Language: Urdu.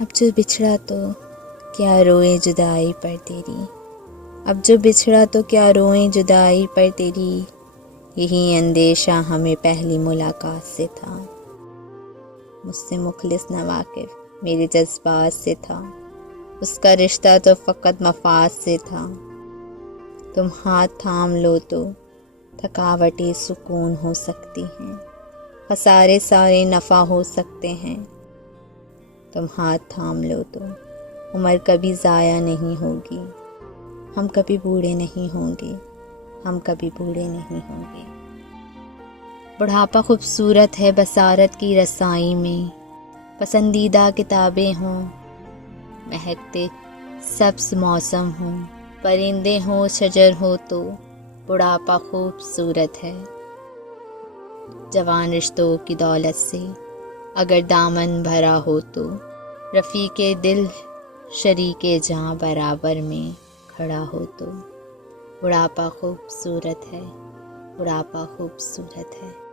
اب جو بچھڑا تو کیا روئیں جدائی پر تیری، اب جو بچھڑا تو کیا روئیں جدائی پر تیری، یہی اندیشہ ہمیں پہلی ملاقات سے تھا۔ مجھ سے مخلص نہ واقف میرے جذبات سے تھا، اس کا رشتہ تو فقط مفاد سے تھا۔ تم ہاتھ تھام لو تو تھکاوٹیں سکون ہو سکتی ہیں، خسارے سارے نفع ہو سکتے ہیں۔ تم ہاتھ تھام لو تو عمر کبھی ضائع نہیں ہوگی، ہم کبھی بوڑھے نہیں ہوں گے، ہم کبھی بوڑھے نہیں ہوں گے۔ بڑھاپا خوبصورت ہے بصارت کی رسائی میں، پسندیدہ کتابیں ہوں، مہکتے سبز موسم ہوں، پرندے ہوں شجر ہو تو بڑھاپا خوبصورت ہے۔ جوان رشتوں کی دولت سے اگر دامن بھرا ہو تو رفیق دل شریک جاں برابر میں کھڑا ہو تو بڑھاپا خوبصورت ہے، بڑھاپا خوبصورت ہے۔